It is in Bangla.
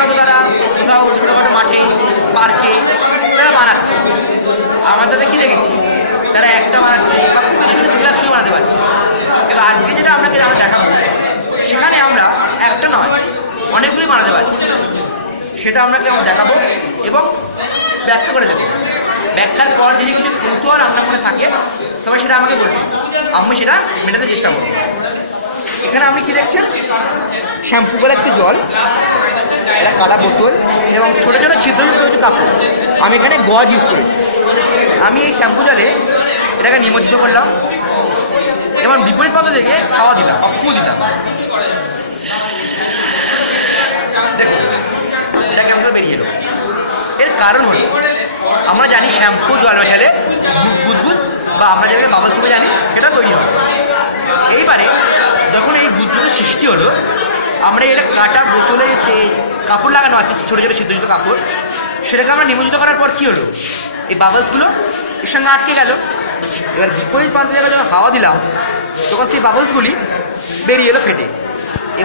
সাধারণত তারা কোথাও ছোটোখাটো মাঠে পার্কে তারা বানাচ্ছে। আমরা তাদের কি দেখেছি তারা একটা বানাচ্ছে বা খুব বেশি 200 বানাতে পারছে। কিন্তু আজকে যেটা আমরা দেখাবো সেখানে আমরা একটা নয় অনেকগুলি বানাতে পারছি। সেটা আমরা দেখাবো এবং ব্যাখ্যা করে দেবো। ব্যাখ্যার পর যদি কিছু কৌতূহল আপনার মনে থাকে তবে সেটা আমাকে বলবেন, আমি সেটা মেটাতে চেষ্টা করব। এখানে আপনি কি দেখছেন, শ্যাম্পু করে একটি জল, একটা কাদা বোতল এবং ছোটো ছোটো ছিদ্রযুক্ত কিছু কাপড়। আমি এখানে গজ ইউজ করেছি। আমি এই শ্যাম্পু জলে এটাকে নিমজ্জিত করলাম এবং বিপরীত পথ থেকে হাওয়া দিলাম, ফু দিলাম। দেখুন এটা কেমন করে বেরিয়ে এলো। এর কারণ হলো আমরা জানি শ্যাম্পু জল মেশালে বুদবুদ বা আমরা যেটাকে বাবলস রূপে জানি সেটা তৈরি হবে। এইবারে যখন এই বুদবুদের সৃষ্টি হলো, আমরা এটা কাটা বোতলে যে কাপড় লাগানো আছে ছোটো ছোটো ছিদ্রযুক্ত কাপড়, সেটাকে আমরা নিমজ্জিত করার পর কী হলো, এই বাবলসগুলো এর সঙ্গে আটকে গেল। এবার বিপরীত প্রান্তে যখন হাওয়া দিলাম তখন সেই বাবলসগুলি বেরিয়ে এলো ফেটে।